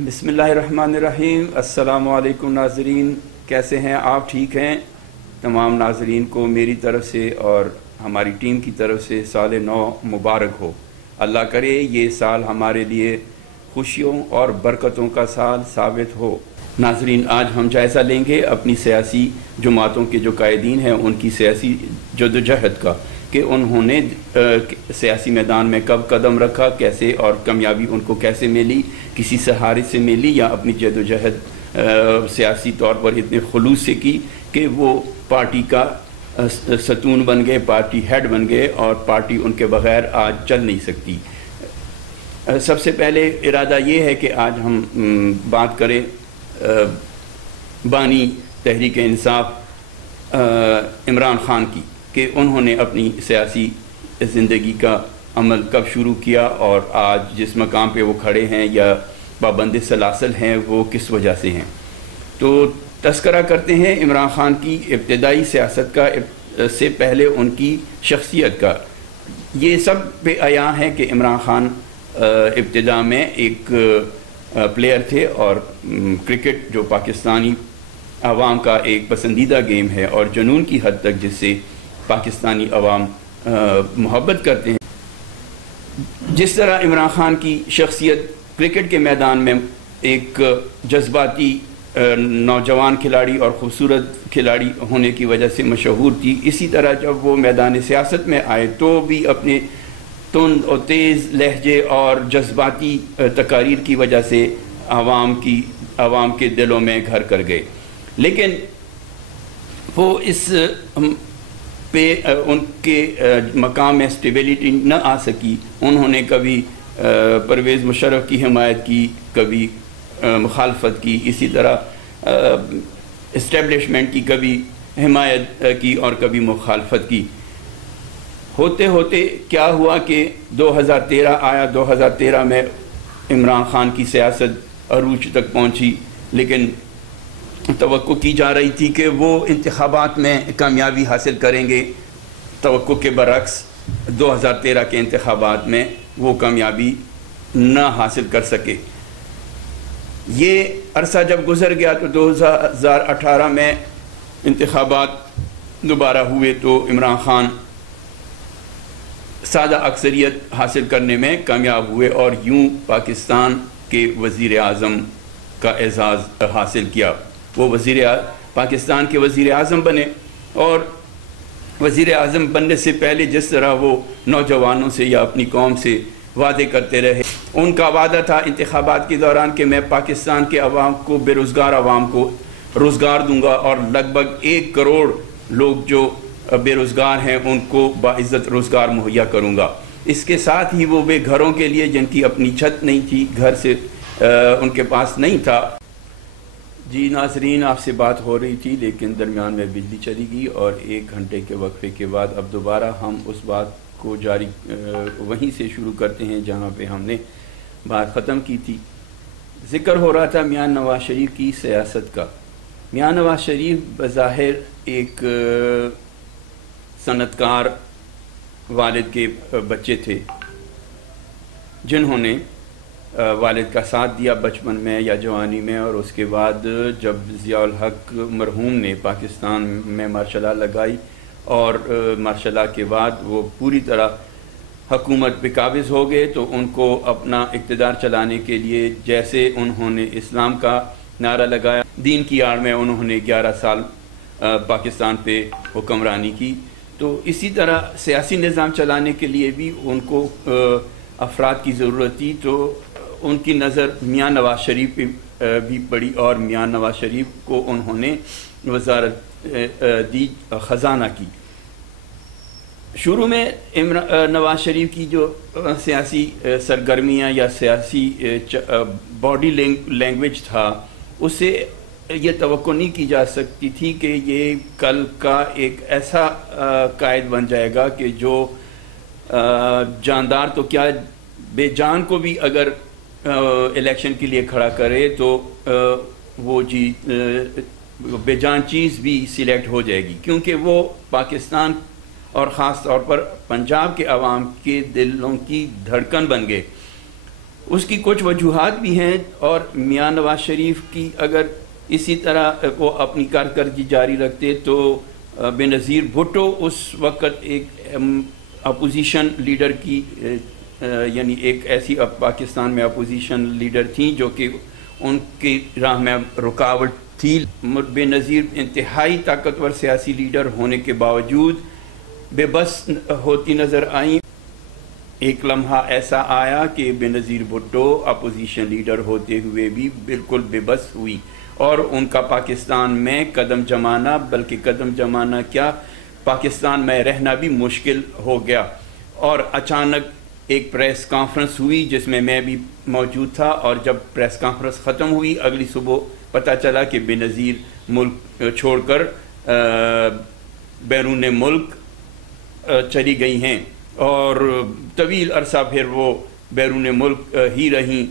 بسم اللہ الرحمن الرحیم۔ السلام علیکم ناظرین، کیسے ہیں آپ؟ ٹھیک ہیں؟ تمام ناظرین کو میری طرف سے اور ہماری ٹیم کی طرف سے سال نو مبارک ہو۔ اللہ کرے یہ سال ہمارے لیے خوشیوں اور برکتوں کا سال ثابت ہو۔ ناظرین، آج ہم جائزہ لیں گے اپنی سیاسی جماعتوں کے جو قائدین ہیں ان کی سیاسی جدوجہد کا، کہ انہوں نے سیاسی میدان میں کب قدم رکھا، کیسے، اور کامیابی ان کو کیسے ملی، کسی سہارے سے ملی یا اپنی جدوجہد سیاسی طور پر اتنے خلوص سے کی کہ وہ پارٹی کا ستون بن گئے، پارٹی ہیڈ بن گئے، اور پارٹی ان کے بغیر آج چل نہیں سکتی۔ سب سے پہلے ارادہ یہ ہے کہ آج ہم بات کریں بانی تحریک انصاف عمران خان کی، کہ انہوں نے اپنی سیاسی زندگی کا عمل کب شروع کیا اور آج جس مقام پہ وہ کھڑے ہیں یا پابند سلاسل ہیں وہ کس وجہ سے ہیں۔ تو تذکرہ کرتے ہیں عمران خان کی ابتدائی سیاست کا، سے پہلے ان کی شخصیت کا۔ یہ سب پہ عیاں ہے کہ عمران خان ابتدا میں ایک پلیئر تھے، اور کرکٹ جو پاکستانی عوام کا ایک پسندیدہ گیم ہے اور جنون کی حد تک جس سے پاکستانی عوام محبت کرتے ہیں، جس طرح عمران خان کی شخصیت کرکٹ کے میدان میں ایک جذباتی نوجوان کھلاڑی اور خوبصورت کھلاڑی ہونے کی وجہ سے مشہور تھی، اسی طرح جب وہ میدان سیاست میں آئے تو بھی اپنے تند اور تیز لہجے اور جذباتی تقاریر کی وجہ سے عوام کے دلوں میں گھر کر گئے۔ لیکن وہ اس پہ ان کے مقام میں اسٹیبلٹی نہ آ سکی۔ انہوں نے کبھی پرویز مشرف کی حمایت کی، کبھی مخالفت کی، اسی طرح اسٹیبلشمنٹ کی کبھی حمایت کی اور کبھی مخالفت کی۔ ہوتے ہوتے کیا ہوا کہ 2013 آیا۔ 2013 میں عمران خان کی سیاست عروج تک پہنچی، لیکن توقع کی جا رہی تھی کہ وہ انتخابات میں کامیابی حاصل کریں گے۔ توقع کے برعکس 2013 کے انتخابات میں وہ کامیابی نہ حاصل کر سکے۔ یہ عرصہ جب گزر گیا تو 2018 میں انتخابات دوبارہ ہوئے تو عمران خان سادہ اکثریت حاصل کرنے میں کامیاب ہوئے اور یوں پاکستان کے وزیر اعظم کا اعزاز حاصل کیا۔ وہ پاکستان کے وزیر اعظم بنے، اور وزیر اعظم بننے سے پہلے جس طرح وہ نوجوانوں سے یا اپنی قوم سے وعدے کرتے رہے، ان کا وعدہ تھا انتخابات کے دوران کہ میں پاکستان کے عوام کو، بے روزگار عوام کو روزگار دوں گا، اور لگ بھگ 1 کروڑ لوگ جو بے روزگار ہیں ان کو باعزت روزگار مہیا کروں گا۔ اس کے ساتھ ہی وہ بے گھروں کے لیے، جن کی اپنی چھت نہیں تھی، گھر سے ان کے پاس نہیں تھا۔ جی ناظرین، آپ سے بات ہو رہی تھی لیکن درمیان میں بجلی چلی گئی، اور 1 گھنٹے کے وقفے کے بعد اب دوبارہ ہم اس بات کو جاری وہیں سے شروع کرتے ہیں جہاں پہ ہم نے بات ختم کی تھی۔ ذکر ہو رہا تھا میاں نواز شریف کی سیاست کا۔ میاں نواز شریف بظاہر ایک صنعت کار والد کے بچے تھے، جنہوں نے والد کا ساتھ دیا بچپن میں یا جوانی میں، اور اس کے بعد جب ضیاء الحق مرحوم نے پاکستان میں مارشل لا لگائی، اور مارشل لا کے بعد وہ پوری طرح حکومت پہ قابض ہو گئے، تو ان کو اپنا اقتدار چلانے کے لیے جیسے انہوں نے اسلام کا نعرہ لگایا، دین کی آڑ میں انہوں نے 11 سال پاکستان پہ حکمرانی کی، تو اسی طرح سیاسی نظام چلانے کے لیے بھی ان کو افراد کی ضرورت تھی۔ تو ان کی نظر میاں نواز شریف پہ بھی پڑی، اور میاں نواز شریف کو انہوں نے وزارت دی خزانہ کی۔ شروع میں نواز شریف کی جو سیاسی سرگرمیاں یا سیاسی باڈی لینگویج تھا، اس سے یہ توقع نہیں کی جا سکتی تھی کہ یہ کل کا ایک ایسا قائد بن جائے گا کہ جو جاندار تو کیا، بے جان کو بھی اگر الیکشن کے لیے کھڑا کرے تو وہ بے جان چیز بھی سلیکٹ ہو جائے گی، کیونکہ وہ پاکستان اور خاص طور پر پنجاب کے عوام کے دلوں کی دھڑکن بن گئے۔ اس کی کچھ وجوہات بھی ہیں، اور میاں نواز شریف کی اگر اسی طرح وہ اپنی کارکردگی جاری رکھتے تو بے نظیر بھٹو اس وقت ایک اپوزیشن لیڈر کی یعنی ایک ایسی پاکستان میں اپوزیشن لیڈر تھیں جو کہ ان کی راہ میں رکاوٹ تھی۔ بے نظیر انتہائی طاقتور سیاسی لیڈر ہونے کے باوجود بے بس ہوتی نظر آئیں۔ ایک لمحہ ایسا آیا کہ بے نظیر بھٹو اپوزیشن لیڈر ہوتے ہوئے بھی بالکل بے بس ہوئی، اور ان کا پاکستان میں قدم جمانا، بلکہ قدم جمانا کیا، پاکستان میں رہنا بھی مشکل ہو گیا۔ اور اچانک ایک پریس کانفرنس ہوئی جس میں بھی موجود تھا، اور جب پریس کانفرنس ختم ہوئی اگلی صبح پتہ چلا کہ بے نظیر ملک چھوڑ کر بیرون ملک چلی گئی ہیں، اور طویل عرصہ پھر وہ بیرون ملک ہی رہیں،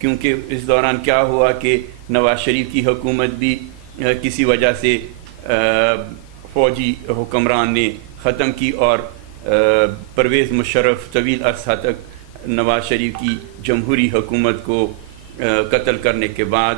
کیونکہ اس دوران کیا ہوا کہ نواز شریف کی حکومت بھی کسی وجہ سے فوجی حکمران نے ختم کی، اور پرویز مشرف طویل عرصہ تک نواز شریف کی جمہوری حکومت کو قتل کرنے کے بعد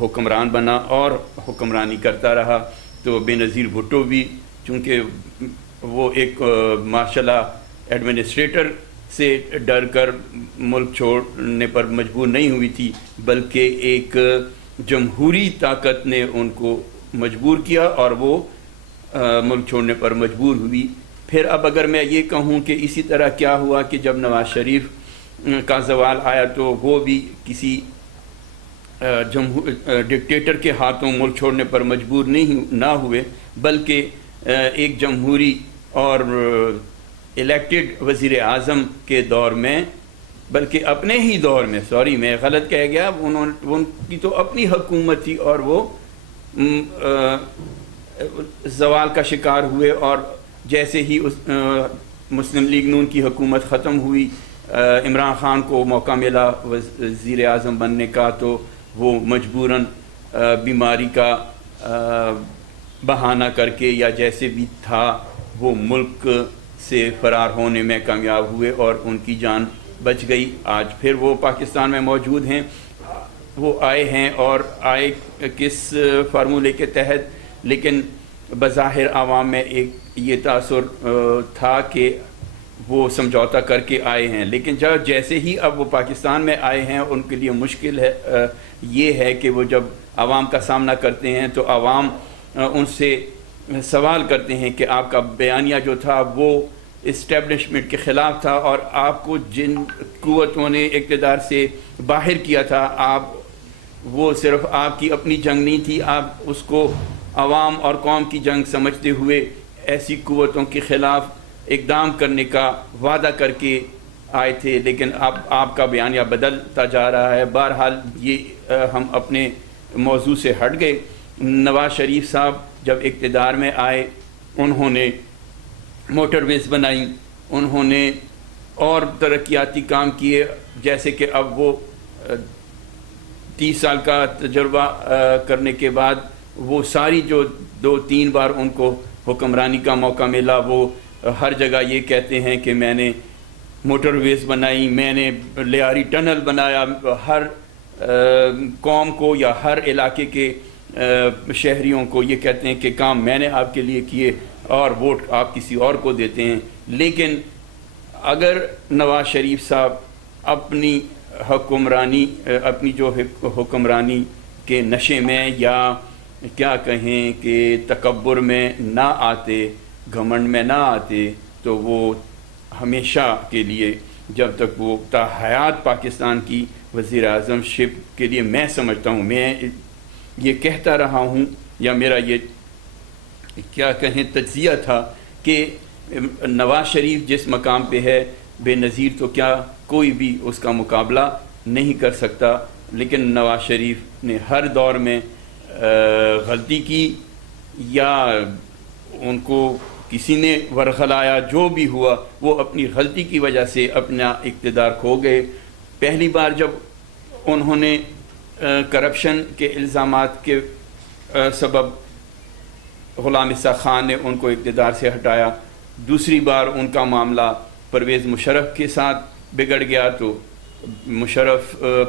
حکمران بنا اور حکمرانی کرتا رہا۔ تو بے نظیر بھٹو بھی چونکہ وہ ایک مارشل ایڈمنسٹریٹر سے ڈر کر ملک چھوڑنے پر مجبور نہیں ہوئی تھی، بلکہ ایک جمہوری طاقت نے ان کو مجبور کیا اور وہ ملک چھوڑنے پر مجبور ہوئی۔ پھر اب اگر میں یہ کہوں کہ اسی طرح کیا ہوا کہ جب نواز شریف کا زوال آیا تو وہ بھی کسی ڈکٹیٹر کے ہاتھوں ملک چھوڑنے پر مجبور نہ ہوئے، بلکہ ایک جمہوری اور الیکٹڈ وزیر اعظم کے دور میں، بلکہ اپنے ہی دور میں، سوری میں غلط کہہ گیا، ان کی تو اپنی حکومت تھی اور وہ زوال کا شکار ہوئے، اور جیسے ہی مسلم لیگ نون کی حکومت ختم ہوئی، عمران خان کو موقع ملا وزیر اعظم بننے کا، تو وہ مجبوراً بیماری کا بہانہ کر کے یا جیسے بھی تھا وہ ملک سے فرار ہونے میں کامیاب ہوئے اور ان کی جان بچ گئی۔ آج پھر وہ پاکستان میں موجود ہیں، وہ آئے ہیں اور آئے کس فارمولے کے تحت، لیکن بظاہر عوام میں ایک یہ تاثر تھا کہ وہ سمجھوتا کر کے آئے ہیں، لیکن جیسے ہی اب وہ پاکستان میں آئے ہیں ان کے لیے مشکل ہے یہ ہے کہ وہ جب عوام کا سامنا کرتے ہیں تو عوام ان سے سوال کرتے ہیں کہ آپ کا بیانیہ جو تھا وہ اسٹیبلشمنٹ کے خلاف تھا، اور آپ کو جن قوتوں نے اقتدار سے باہر کیا تھا، وہ صرف آپ کی اپنی جنگ نہیں تھی، آپ اس کو عوام اور قوم کی جنگ سمجھتے ہوئے ایسی قوتوں کے خلاف اقدام کرنے کا وعدہ کر کے آئے تھے، لیکن اب آپ کا بیانیہ بدلتا جا رہا ہے۔ بہرحال یہ ہم اپنے موضوع سے ہٹ گئے۔ نواز شریف صاحب جب اقتدار میں آئے انہوں نے موٹر ویز بنائی، انہوں نے اور ترقیاتی کام کیے، جیسے کہ اب وہ 30 سال کا تجربہ کرنے کے بعد وہ ساری جو 2-3 بار ان کو حکمرانی کا موقع ملا، وہ ہر جگہ یہ کہتے ہیں کہ میں نے موٹر ویز بنائی، میں نے لیاری ٹنل بنایا، ہر قوم کو یا ہر علاقے کے شہریوں کو یہ کہتے ہیں کہ کام میں نے آپ کے لیے کیے اور ووٹ آپ کسی اور کو دیتے ہیں۔ لیکن اگر نواز شریف صاحب اپنی حکمرانی، اپنی جو حکمرانی کے نشے میں یا کیا کہیں کہ تکبر میں نہ آتے، گھمنڈ میں نہ آتے، تو وہ ہمیشہ کے لیے جب تک وہ تا حیات پاکستان کی وزیر اعظم شپ کے لیے میں سمجھتا ہوں، میں یہ کہتا رہا ہوں یا میرا یہ کیا کہیں تجزیہ تھا کہ نواز شریف جس مقام پہ ہے بے نظیر تو کیا کوئی بھی اس کا مقابلہ نہیں کر سکتا، لیکن نواز شریف نے ہر دور میں غلطی کی یا ان کو کسی نے ورغلایا، جو بھی ہوا وہ اپنی غلطی کی وجہ سے اپنا اقتدار کھو گئے۔ پہلی بار جب انہوں نے کرپشن کے الزامات کے سبب غلام اسحاق خان نے ان کو اقتدار سے ہٹایا، دوسری بار ان کا معاملہ پرویز مشرف کے ساتھ بگڑ گیا تو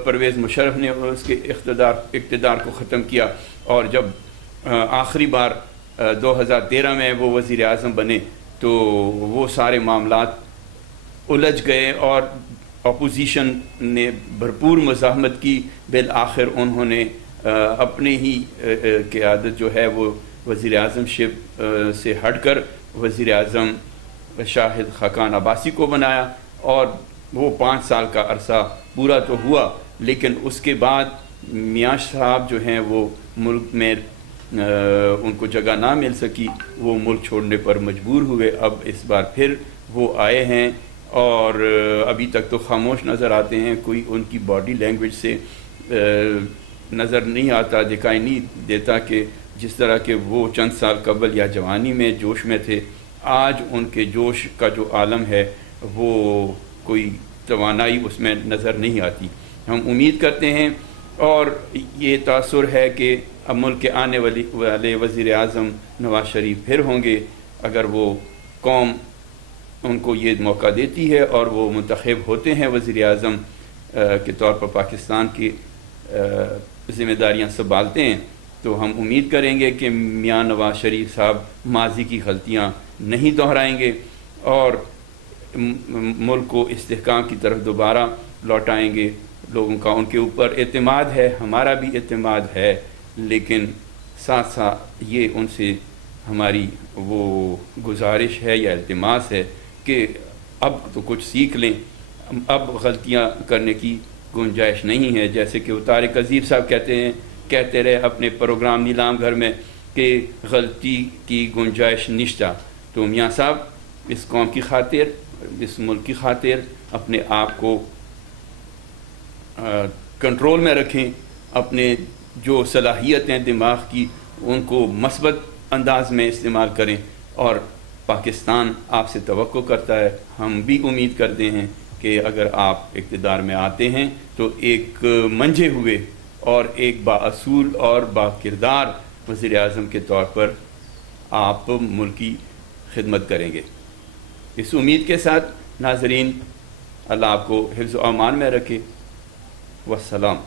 پرویز مشرف نے اس کے اقتدار کو ختم کیا، اور جب آخری بار 2013 میں وہ وزیر اعظم بنے تو وہ سارے معاملات الجھ گئے اور اپوزیشن نے بھرپور مزاحمت کی۔ بالآخر انہوں نے اپنے ہی قیادت جو ہے وہ وزیر اعظم شپ سے ہٹ کر وزیر اعظم شاہد خاقان عباسی کو بنایا، اور وہ 5 سال کا عرصہ پورا تو ہوا، لیکن اس کے بعد میاں صاحب جو ہیں وہ ملک میں ان کو جگہ نہ مل سکی، وہ ملک چھوڑنے پر مجبور ہوئے۔ اب اس بار پھر وہ آئے ہیں اور ابھی تک تو خاموش نظر آتے ہیں، کوئی ان کی باڈی لینگویج سے نظر نہیں آتا، دکھائی نہیں دیتا کہ جس طرح کہ وہ چند سال قبل یا جوانی میں جوش میں تھے، آج ان کے جوش کا جو عالم ہے وہ کوئی توانائی اس میں نظر نہیں آتی۔ ہم امید کرتے ہیں اور یہ تاثر ہے کہ اب ملک کے آنے والے وزیر اعظم نواز شریف پھر ہوں گے، اگر وہ قوم ان کو یہ موقع دیتی ہے اور وہ منتخب ہوتے ہیں وزیر اعظم کے طور پر پاکستان کی ذمہ داریاں سنبھالتے ہیں، تو ہم امید کریں گے کہ میاں نواز شریف صاحب ماضی کی غلطیاں نہیں دہرائیں گے اور ملک کو استحکام کی طرف دوبارہ لوٹائیں گے۔ لوگوں کا ان کے اوپر اعتماد ہے، ہمارا بھی اعتماد ہے، لیکن ساتھ ساتھ یہ ان سے ہماری وہ گزارش ہے یا التماس ہے کہ اب تو کچھ سیکھ لیں، اب غلطیاں کرنے کی گنجائش نہیں ہے۔ جیسے کہ وہ طارق عزیز صاحب کہتے رہے اپنے پروگرام نیلام گھر میں کہ غلطی کی گنجائش نشتا، تو میاں صاحب اس قوم کی خاطر، اس ملک کی خاطر اپنے آپ کو کنٹرول میں رکھیں، اپنے جو صلاحیتیں دماغ کی ان کو مثبت انداز میں استعمال کریں، اور پاکستان آپ سے توقع کرتا ہے، ہم بھی امید کرتے ہیں کہ اگر آپ اقتدار میں آتے ہیں تو ایک منجھے ہوئے اور ایک بااصول اور با کردار وزیر اعظم کے طور پر آپ ملک کی خدمت کریں گے۔ اس امید کے ساتھ ناظرین، اللہ آپ کو حفظ و امان میں رکھے۔ والسلام۔